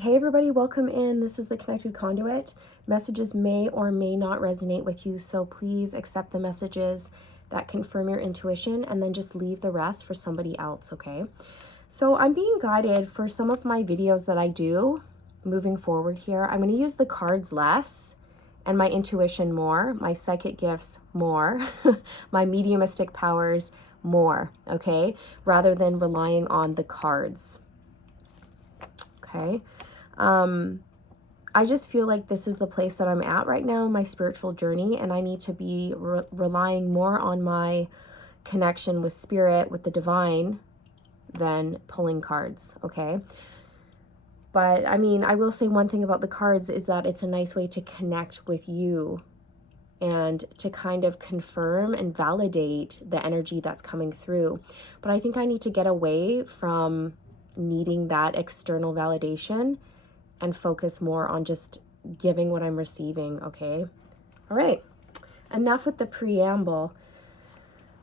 Hey everybody, welcome in. This is the Connected Conduit. Messages may or may not resonate with you, so please accept the messages that confirm your intuition and then just leave the rest for somebody else, okay? So I'm being guided for some of my videos that I do moving forward here. I'm going to use the cards less and my intuition more, my psychic gifts more, my mediumistic powers more, okay? Rather than relying on the cards, okay? I just feel like this is the place that I'm at right now in my spiritual journey, and I need to be relying more on my connection with spirit, with the divine, than pulling cards, okay? But I mean, I will say one thing about the cards is that it's a nice way to connect with you and to kind of confirm and validate the energy that's coming through. But I think I need to get away from needing that external validation and focus more on just giving what I'm receiving, okay? All right, enough with the preamble.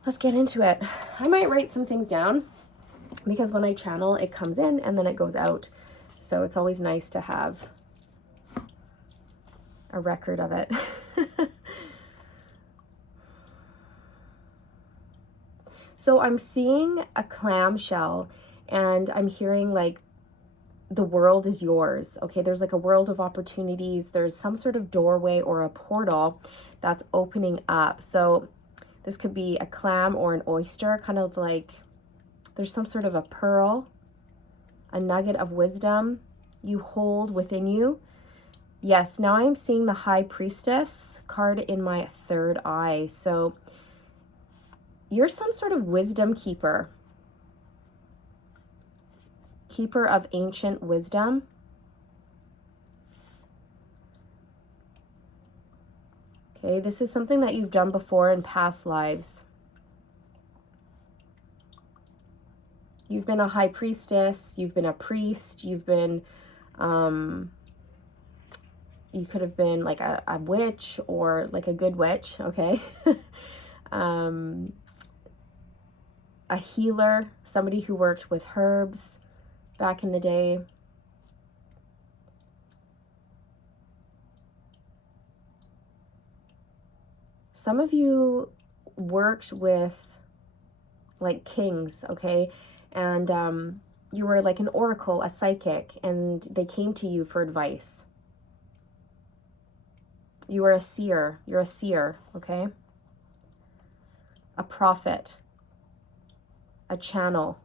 Let's get into it. I might write some things down because when I channel, it comes in and then it goes out. So it's always nice to have a record of it. So I'm seeing a clamshell and I'm hearing like, the world is yours, okay? There's like a world of opportunities. There's some sort of doorway or a portal that's opening up. So this could be a clam or an oyster, kind of like there's some sort of a pearl, a nugget of wisdom you hold within you. Yes, now I'm seeing the High Priestess card in my third eye. So you're some sort of wisdom keeper. Keeper of ancient wisdom. Okay, this is something that you've done before in past lives. You've been a high priestess, you've been a priest, you've been, you could have been like a witch or like a good witch, okay? A healer, somebody who worked with herbs back in the day. Some of you worked with like kings, okay? And you were like an oracle, a psychic, and they came to you for advice. You were a seer. You're a seer, okay? A prophet. A channel.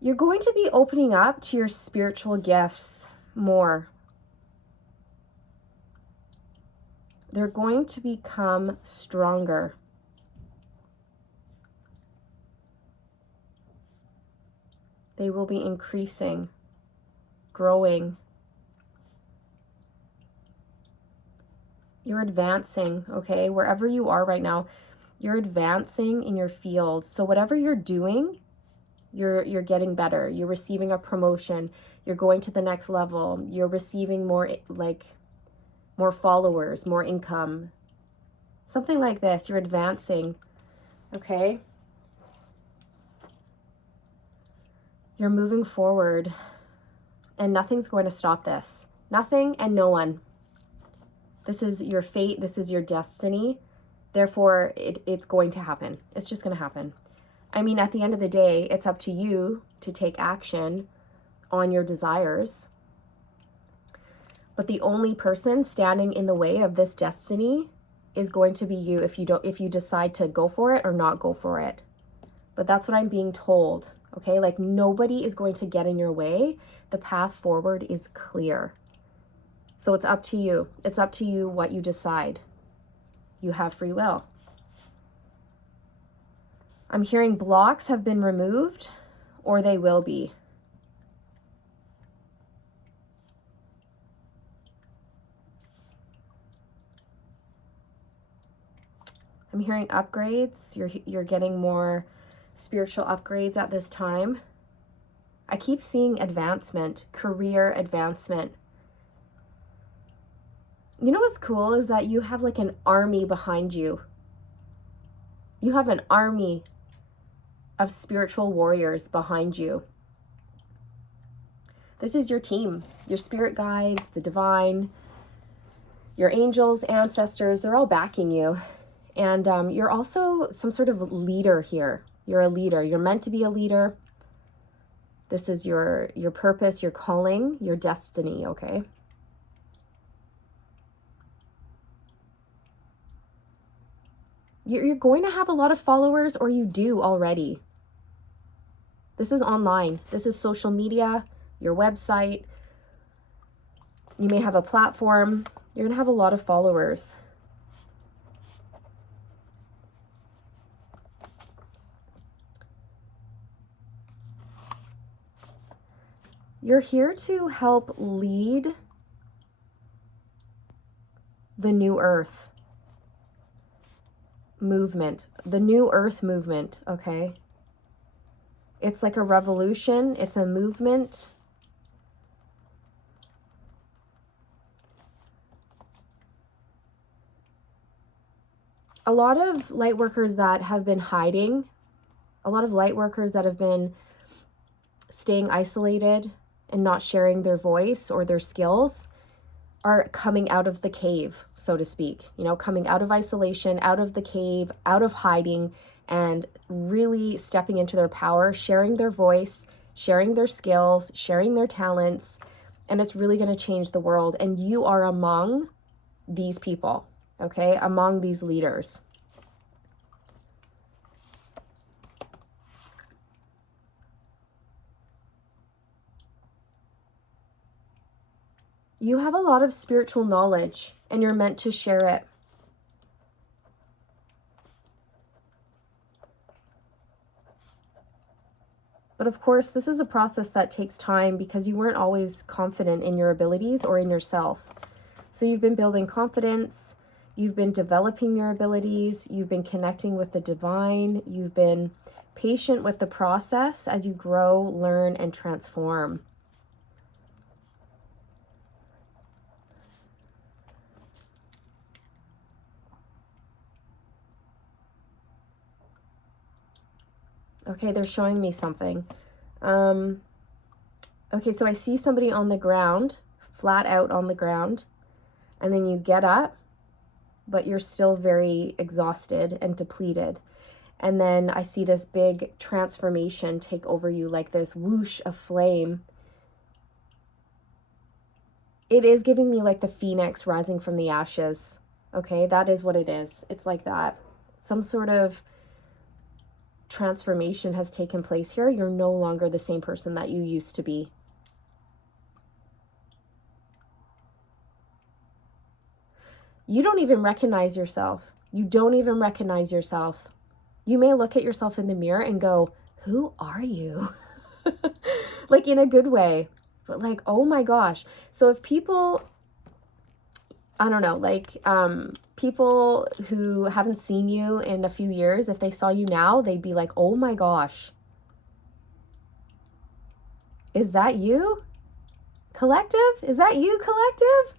You're going to be opening up to your spiritual gifts more. They're going to become stronger. They will be increasing, growing. You're advancing, okay? Wherever you are right now, you're advancing in your field. So whatever you're doing, you're getting better. You're receiving a promotion. You're going to the next level. You're receiving more followers, more income. Something like this. You're advancing, okay? You're moving forward, and nothing's going to stop this. Nothing and no one. This is your fate. This is your destiny. Therefore, it's going to happen. It's just going to happen. I mean, at the end of the day, it's up to you to take action on your desires. But the only person standing in the way of this destiny is going to be you if you decide to go for it or not go for it. But that's what I'm being told, okay? Like nobody is going to get in your way. The path forward is clear. So it's up to you. It's up to you what you decide. You have free will. I'm hearing blocks have been removed, or they will be. I'm hearing upgrades. You're getting more spiritual upgrades at this time. I keep seeing advancement, career advancement. You know what's cool is that you have like an army behind you. You have an army of spiritual warriors behind you. This is your team, your spirit guides, the divine, your angels, ancestors, they're all backing you. And you're also some sort of leader here. You're a leader. You're meant to be a leader. This is your purpose, your calling, your destiny, okay? You're going to have a lot of followers, or you do already. This is online. This is social media, your website. You may have a platform. You're going to have a lot of followers. You're here to help lead the new earth movement, the new earth movement, okay? It's like a revolution. It's a movement. A lot of light workers that have been hiding, a lot of light workers that have been staying isolated and not sharing their voice or their skills are coming out of the cave, so to speak, you know, coming out of isolation, out of the cave, out of hiding, and really stepping into their power, sharing their voice, sharing their skills, sharing their talents, and it's really going to change the world. And you are among these people, okay, among these leaders. You have a lot of spiritual knowledge and you're meant to share it. But of course, this is a process that takes time because you weren't always confident in your abilities or in yourself. So you've been building confidence, you've been developing your abilities, you've been connecting with the divine, you've been patient with the process as you grow, learn, and transform. Okay, they're showing me something. Okay, so I see somebody on the ground, flat out on the ground, and then you get up, but you're still very exhausted and depleted. And then I see this big transformation take over you, like this whoosh of flame. It is giving me like the phoenix rising from the ashes. Okay, that is what it is. It's like that. Some sort of transformation has taken place here. You're no longer the same person that you used to be. You don't even recognize yourself. You don't even recognize yourself. You may look at yourself in the mirror and go, who are you? Like in a good way, but like, oh my gosh. So if people, I don't know, like people who haven't seen you in a few years, if they saw you now, they'd be like, oh my gosh, is that you? Collective? Is that you, collective?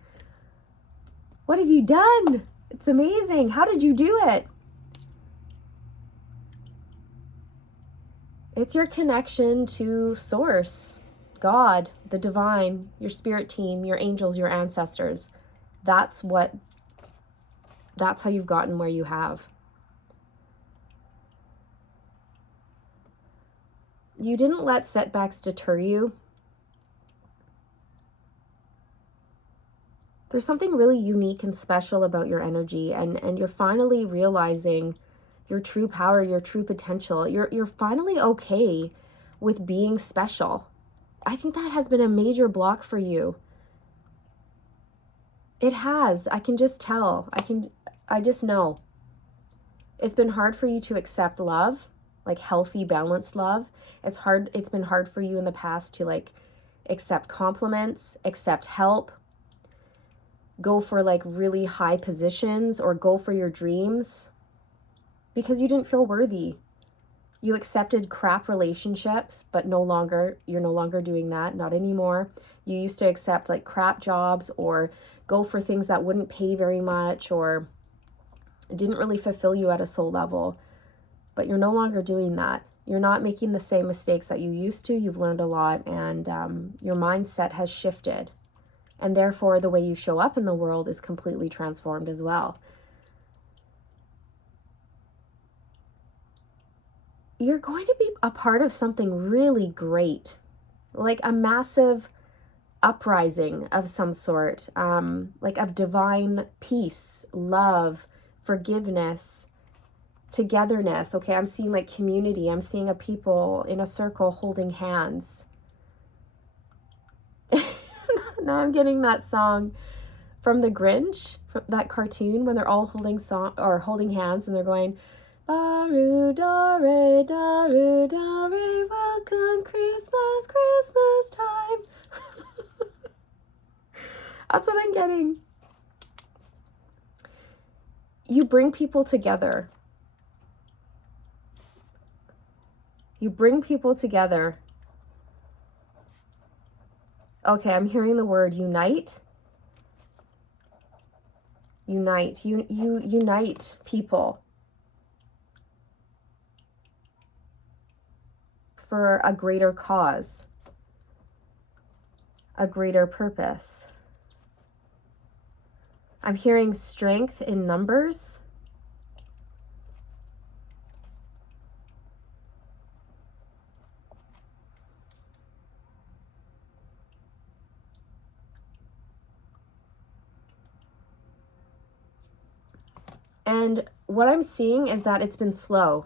What have you done? It's amazing. How did you do it? It's your connection to source, God, the divine, your spirit team, your angels, your ancestors. That's how you've gotten where you have. You didn't let setbacks deter you. There's something really unique and special about your energy, and you're finally realizing your true power, your true potential. You're finally okay with being special. I think that has been a major block for you. It has. I can just tell. I just know. It's been hard for you to accept love, like healthy, balanced love. It's been hard for you in the past to like accept compliments, accept help, go for like really high positions or go for your dreams because you didn't feel worthy. You accepted crap relationships, but you're no longer doing that, not anymore. You used to accept like crap jobs or go for things that wouldn't pay very much or didn't really fulfill you at a soul level. but you're no longer doing that. You're not making the same mistakes that you used to. You've learned a lot, and your mindset has shifted. And therefore, the way you show up in the world is completely transformed as well. You're going to be a part of something really great, like a massive uprising of some sort, like of divine peace, love, forgiveness, togetherness. Okay, I'm seeing like community. I'm seeing a people in a circle holding hands. Now I'm getting that song from the Grinch, from that cartoon, when they're all holding hands and they're going, Daru dare, daru dare, welcome Christmas, Christmas time. That's what I'm getting. You bring people together. You bring people together. Okay, I'm hearing the word unite. Unite. You unite people for a greater cause, a greater purpose. I'm hearing strength in numbers. And what I'm seeing is that it's been slow.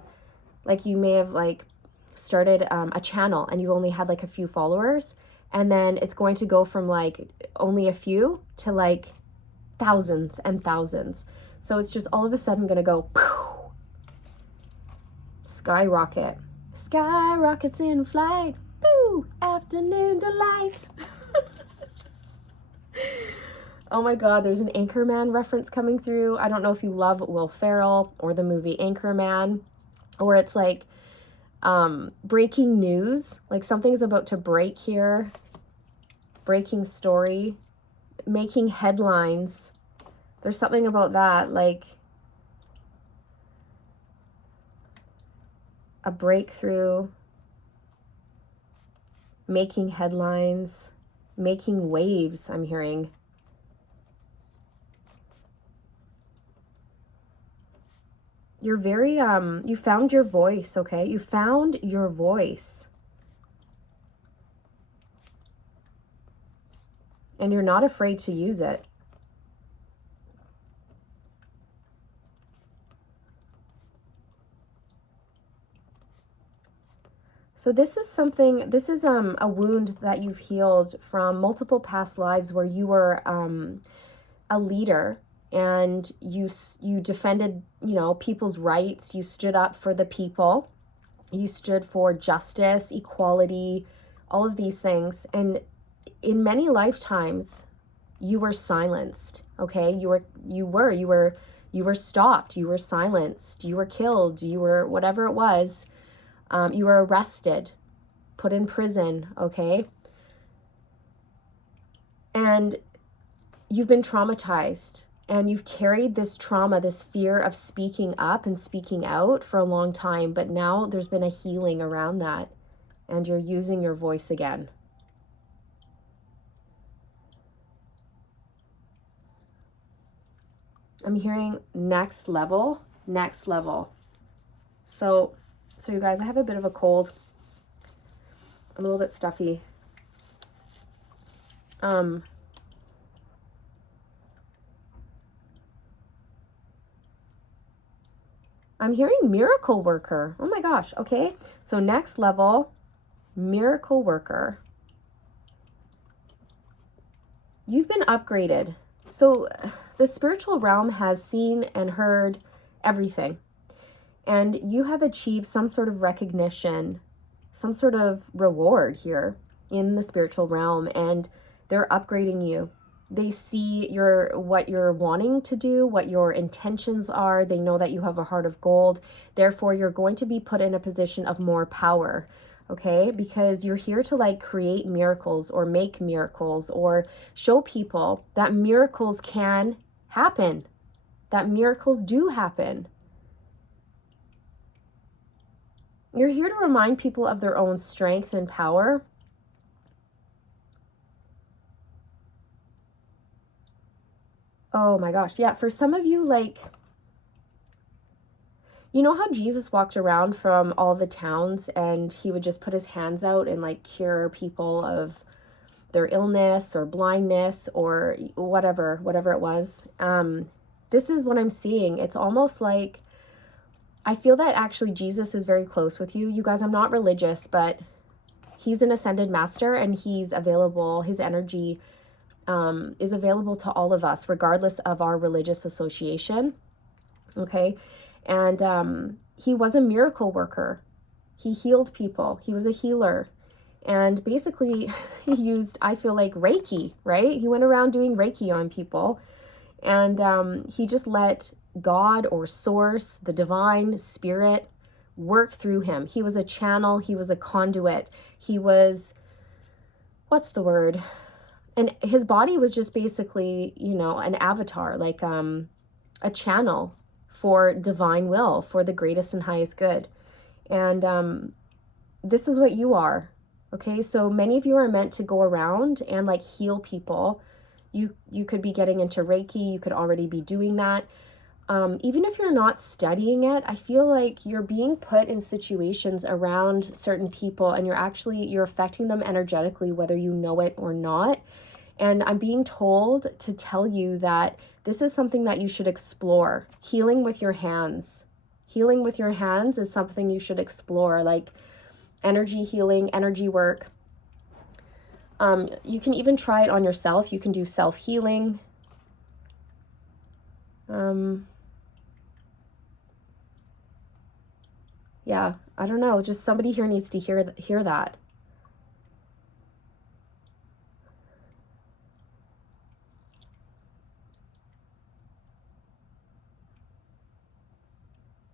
Like you may have like started a channel and you've only had like a few followers, and then it's going to go from like only a few to like thousands and thousands. So it's just all of a sudden going to go poof, skyrocket. Skyrockets in flight. Boo! Afternoon delight. Oh my God, there's an Anchorman reference coming through. I don't know if you love Will Ferrell or the movie Anchorman, or it's like breaking news, like something's about to break here. Breaking story, making headlines. There's something about that, like a breakthrough, making headlines, making waves, I'm hearing. You're very, you found your voice, okay? You found your voice. And you're not afraid to use it. So this is something, this is a wound that you've healed from multiple past lives where you were a leader, and you defended, you know, people's rights. You stood up for the people. You stood for justice, equality, all of these things. And in many lifetimes, you were silenced. Okay, you were stopped. You were silenced. You were killed. You were whatever it was. You were arrested, put in prison. Okay, and you've been traumatized. And you've carried this trauma, this fear of speaking up and speaking out for a long time. But now there's been a healing around that. And you're using your voice again. I'm hearing next level, next level. So you guys, I have a bit of a cold. I'm a little bit stuffy. I'm hearing miracle worker. Oh my gosh. Okay. So next level, miracle worker. You've been upgraded. So the spiritual realm has seen and heard everything. And you have achieved some sort of recognition, some sort of reward here in the spiritual realm, and they're upgrading you. They see what you're wanting to do, what your intentions are. They know that you have a heart of gold. Therefore, you're going to be put in a position of more power, okay? Because you're here to like create miracles or make miracles or show people that miracles can happen, that miracles do happen. You're here to remind people of their own strength and power. Oh my gosh. Yeah, for some of you, like, you know how Jesus walked around from all the towns and he would just put his hands out and like cure people of their illness or blindness or whatever it was. This is what I'm seeing. It's almost like I feel that actually Jesus is very close with you. You guys, I'm not religious, but he's an ascended master and he's available. His energy is available to all of us, regardless of our religious association. Okay. And he was a miracle worker. He healed people. He was a healer. And basically, he used, I feel like, Reiki, right? He went around doing Reiki on people. And he just let God or source, the divine spirit, work through him. He was a channel. He was a conduit. He was, what's the word? And his body was just basically, you know, an avatar, like a channel for divine will, for the greatest and highest good. And this is what you are. Okay, so many of you are meant to go around and like heal people. You could be getting into Reiki. You could already be doing that. Even if you're not studying it, I feel like you're being put in situations around certain people and you're affecting them energetically, whether you know it or not. And I'm being told to tell you that this is something that you should explore. Healing with your hands. Healing with your hands is something you should explore, like energy healing, energy work. You can even try it on yourself. You can do self-healing. Yeah, I don't know. Just somebody here needs to hear that.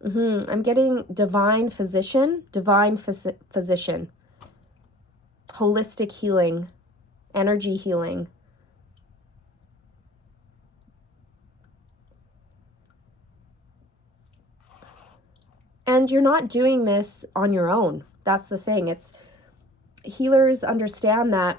I'm getting divine physician, physician, holistic healing, energy healing. And you're not doing this on your own. That's the thing. Healers understand that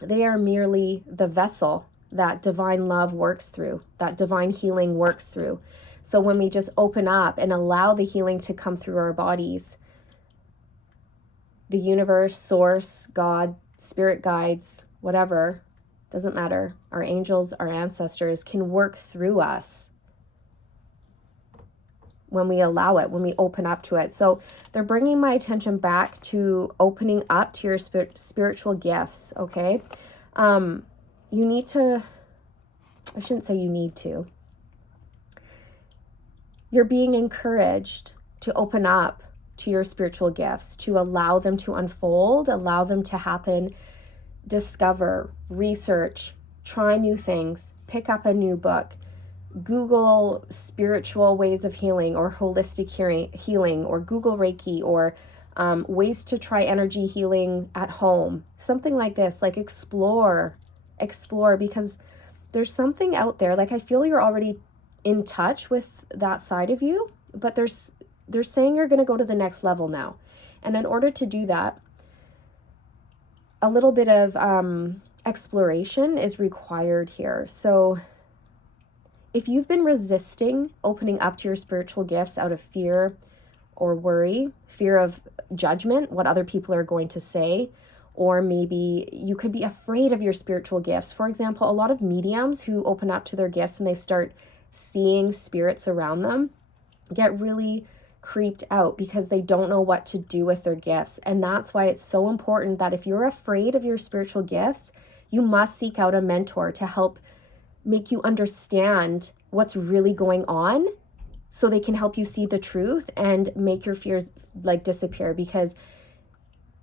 they are merely the vessel that divine love works through, that divine healing works through. So when we just open up and allow the healing to come through our bodies, the universe, source, God, spirit guides, whatever, doesn't matter, our angels, our ancestors can work through us when we allow it, when we open up to it. So they're bringing my attention back to opening up to your spiritual gifts, okay? You need to, I shouldn't say you need to. You're being encouraged to open up to your spiritual gifts, to allow them to unfold, allow them to happen, discover, research, try new things, pick up a new book, Google spiritual ways of healing or holistic healing, or Google Reiki, or ways to try energy healing at home, something like this. Like explore, because there's something out there. Like I feel you're already in touch with that side of you, but they're saying you're going to go to the next level now. And in order to do that, a little bit of exploration is required here. So if you've been resisting opening up to your spiritual gifts out of fear or worry, fear of judgment, what other people are going to say, or maybe you could be afraid of your spiritual gifts. For example, a lot of mediums who open up to their gifts and they start seeing spirits around them get really creeped out because they don't know what to do with their gifts. And that's why it's so important that if you're afraid of your spiritual gifts, you must seek out a mentor to help make you understand what's really going on, so they can help you see the truth and make your fears like disappear. Because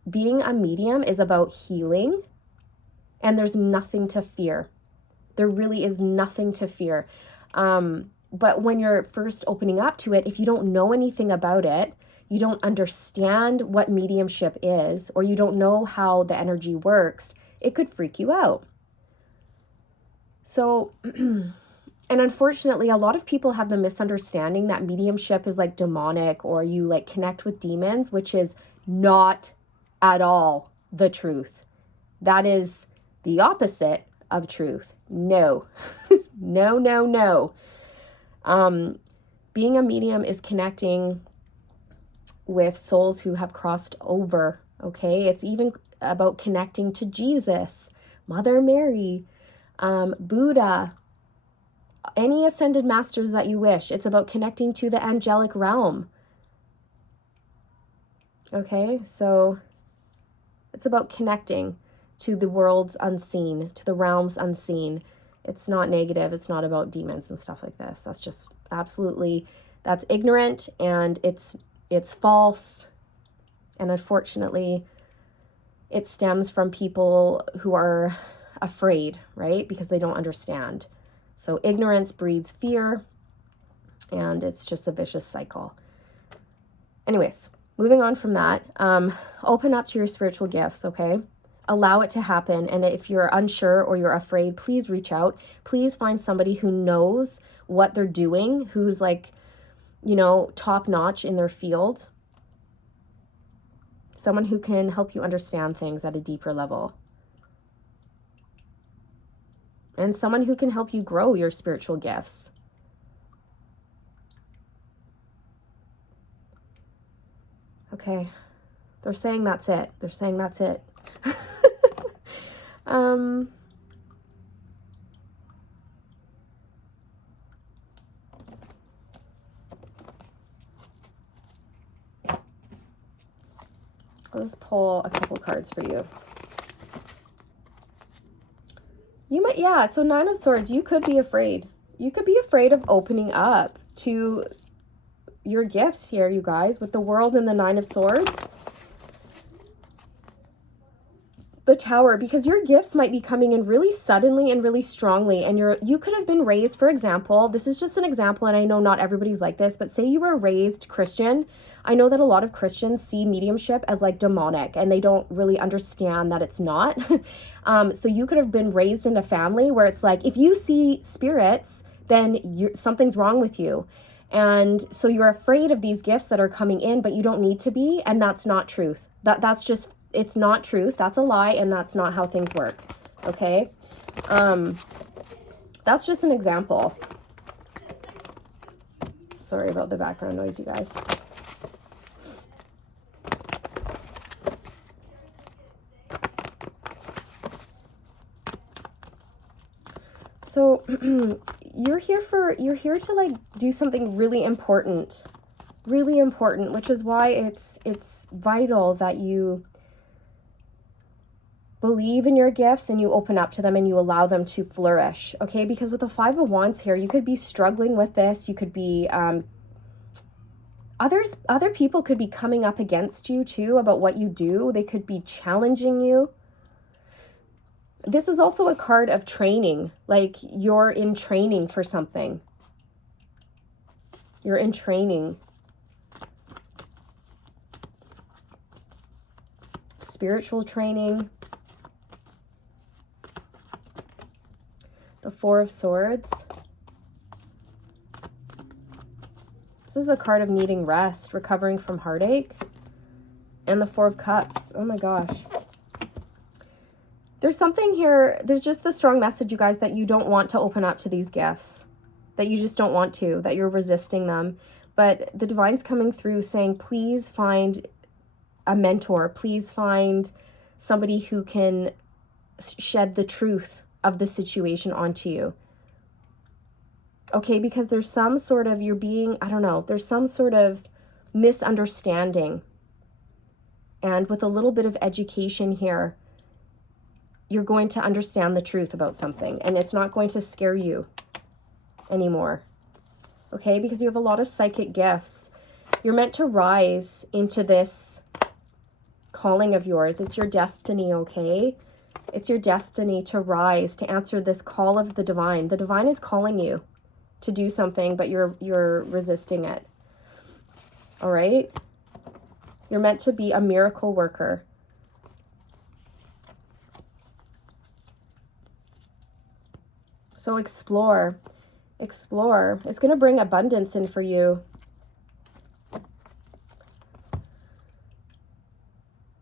being a medium is about healing, and there's nothing to fear. There really is nothing to fear. But when you're first opening up to it, if you don't know anything about it, you don't understand what mediumship is, or you don't know how the energy works, it could freak you out. So And unfortunately, a lot of people have the misunderstanding that mediumship is like demonic, or you like connect with demons, which is not at all the truth. That is the opposite of truth. No, no, no, no. Being a medium is connecting with souls who have crossed over, okay? It's even about connecting to Jesus, Mother Mary, Buddha, any ascended masters that you wish. It's about connecting to the angelic realm. Okay, so it's about connecting to the worlds unseen, to the realms unseen. It's not negative. It's not about demons and stuff like this. That's just absolutely, that's ignorant, and it's false. And unfortunately, it stems from people who are afraid, right? Because they don't understand. So ignorance breeds fear, and it's just a vicious cycle. Anyways, moving on from that, open up to your spiritual gifts, okay? Allow it to happen. And if you're unsure or you're afraid, please reach out. Please find somebody who knows what they're doing, who's like, you know, top notch in their field. Someone who can help you understand things at a deeper level. And someone who can help you grow your spiritual gifts. Okay. They're saying that's it. They're saying that's it. Let's pull a couple cards for you. You might, yeah, so Nine of Swords, you could be afraid. You could be afraid of opening up to your gifts here, you guys, with the World and the Nine of Swords. The Tower, because your gifts might be coming in really suddenly and really strongly, and you could have been raised, for example, this is just an example, and I know not everybody's like this, but say you were raised Christian. I know that a lot of Christians see mediumship as like demonic, and they don't really understand that it's not. So you could have been raised in a family where it's like, if you see spirits, then something's wrong with you. And so you're afraid of these gifts that are coming in, but you don't need to be, and that's not truth. That's just, it's not truth. That's a lie, and that's not how things work. Okay? That's just an example. Sorry about the background noise, you guys. So you're here to like do something really important, which is why it's vital that you believe in your gifts and you open up to them and you allow them to flourish, okay? Because with the Five of Wands here, you could be struggling with this. You could be, other people could be coming up against you too about what you do. They could be challenging you. This is also a card of training, like you're in training for something. You're in training. Spiritual training. The Four of Swords. This is a card of needing rest, recovering from heartache. And the Four of Cups. Oh my gosh. There's something here, there's just the strong message, you guys, that you don't want to open up to these gifts. That you just don't want to, that you're resisting them. But the Divine's coming through saying, please find a mentor. Please find somebody who can shed the truth of the situation onto you. Okay, because there's some sort of, there's some sort of misunderstanding. And with a little bit of education here, you're going to understand the truth about something, and it's not going to scare you anymore. Okay, because you have a lot of psychic gifts. You're meant to rise into this calling of yours. It's your destiny, okay? It's your destiny to rise, to answer this call of the Divine. The Divine is calling you to do something, but you're resisting it. All right? You're meant to be a miracle worker. So explore. Explore. It's going to bring abundance in for you.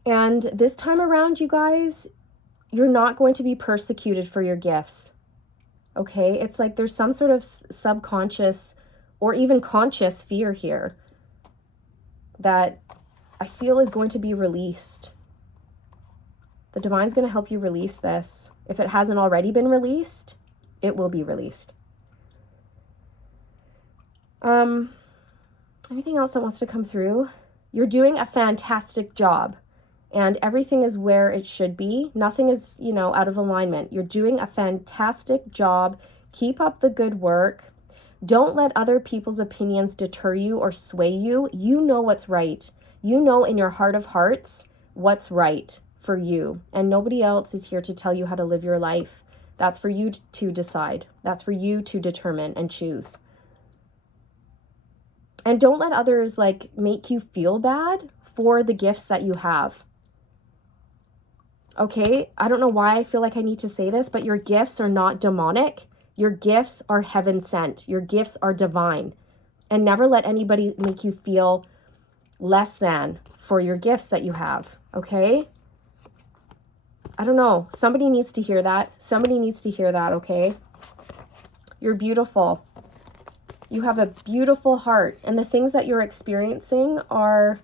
And this time around, you guys, you're not going to be persecuted for your gifts. Okay? It's like there's some sort of subconscious or even conscious fear here that I feel is going to be released. The divine's going to help you release this. If it hasn't already been released, it will be released. Anything else that wants to come through? You're doing a fantastic job and everything is where it should be. Nothing is, out of alignment. You're doing a fantastic job. Keep up the good work. Don't let other people's opinions deter you or sway you. You know what's right. You know in your heart of hearts what's right for you. And nobody else is here to tell you how to live your life. That's for you to decide. That's for you to determine and choose. And don't let others make you feel bad for the gifts that you have. Okay? I don't know why I feel like I need to say this, but your gifts are not demonic. Your gifts are heaven sent. Your gifts are divine. And never let anybody make you feel less than for your gifts that you have. Okay? I don't know. Somebody needs to hear that. Somebody needs to hear that, okay? You're beautiful. You have a beautiful heart. And the things that you're experiencing are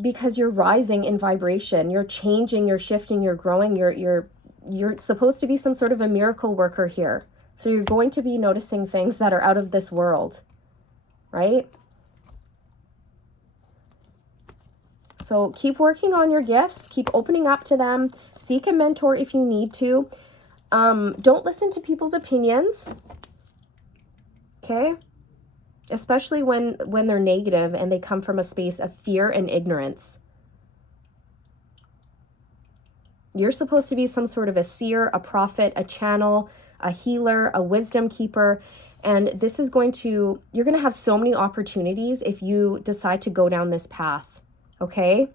because you're rising in vibration. You're changing, you're shifting, you're growing. You're supposed to be some sort of a miracle worker here. So you're going to be noticing things that are out of this world, right? So keep working on your gifts. Keep opening up to them. Seek a mentor if you need to. Don't listen to people's opinions. Okay? Especially when they're negative and they come from a space of fear and ignorance. You're supposed to be some sort of a seer, a prophet, a channel, a healer, a wisdom keeper. And this is you're going to have so many opportunities if you decide to go down this path. Okay?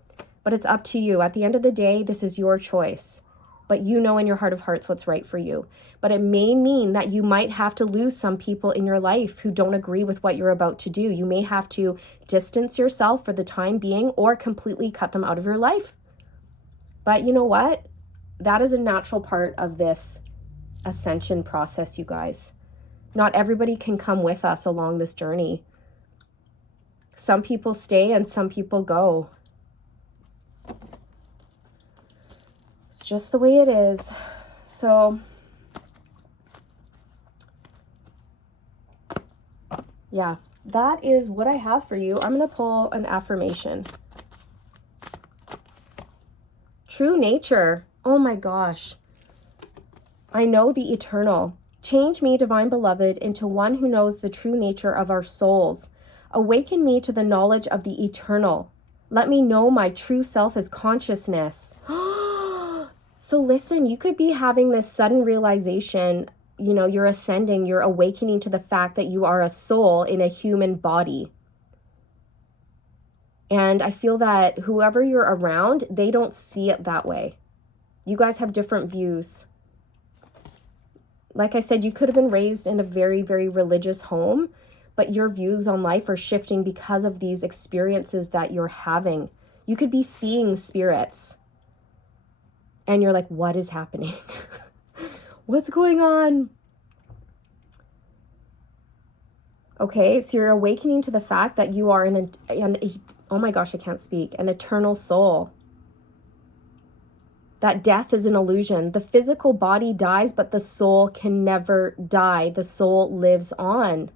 But it's up to you. At the end of the day, this is your choice. But you know in your heart of hearts what's right for you. But it may mean that you might have to lose some people in your life who don't agree with what you're about to do. You may have to distance yourself for the time being or completely cut them out of your life. But you know what? That is a natural part of this ascension process, you guys. Not everybody can come with us along this journey. Some people stay and some people go. It's just the way it is. So, yeah, that is what I have for you. I'm going to pull an affirmation. True nature. Oh my gosh. I know the eternal. Change me, divine beloved, into one who knows the true nature of our souls. Awaken me to the knowledge of the eternal. Let me know my true self as consciousness. So listen, you could be having this sudden realization, you're ascending, you're awakening to the fact that you are a soul in a human body. And I feel that whoever you're around, they don't see it that way. You guys have different views. Like I said, you could have been raised in a very, very religious home, but your views on life are shifting because of these experiences that you're having. You could be seeing spirits. And you're like, what is happening? What's going on? Okay, so you're awakening to the fact that you are oh my gosh, I can't speak, an eternal soul. That death is an illusion. The physical body dies, but the soul can never die. The soul lives on.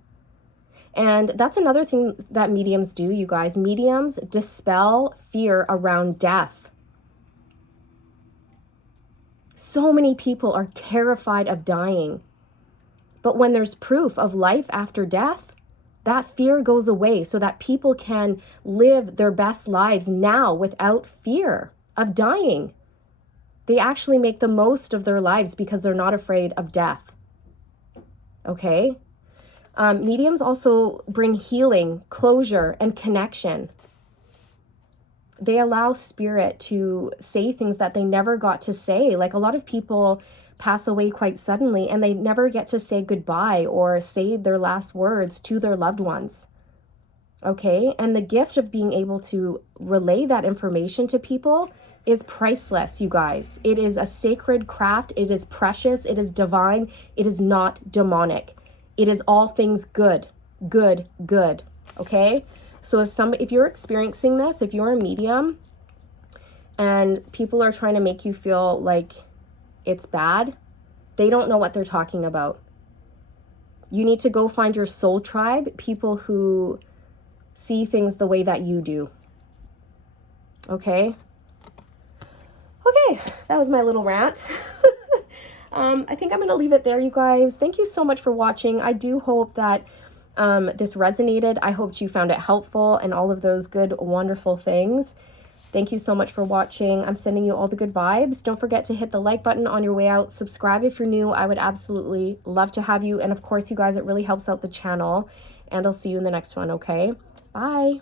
And that's another thing that mediums do, you guys. Mediums dispel fear around death. So many people are terrified of dying. But when there's proof of life after death, that fear goes away so that people can live their best lives now without fear of dying. They actually make the most of their lives because they're not afraid of death. Okay? Mediums also bring healing, closure, and connection. They allow spirit to say things that they never got to say. Like a lot of people pass away quite suddenly, and they never get to say goodbye or say their last words to their loved ones. Okay? And the gift of being able to relay that information to people is priceless, you guys. It is a sacred craft. It is precious. It is divine. It is not demonic. It is all things good, good, good. Okay? So if you're experiencing this, if you're a medium and people are trying to make you feel like it's bad, they don't know what they're talking about. You need to go find your soul tribe, people who see things the way that you do. Okay? Okay, that was my little rant. I think I'm going to leave it there, you guys. Thank you so much for watching. I do hope that this resonated. I hope you found it helpful and all of those good, wonderful things. Thank you so much for watching. I'm sending you all the good vibes. Don't forget to hit the like button on your way out. Subscribe if you're new. I would absolutely love to have you. And of course, you guys, it really helps out the channel. And I'll see you in the next one, okay? Bye.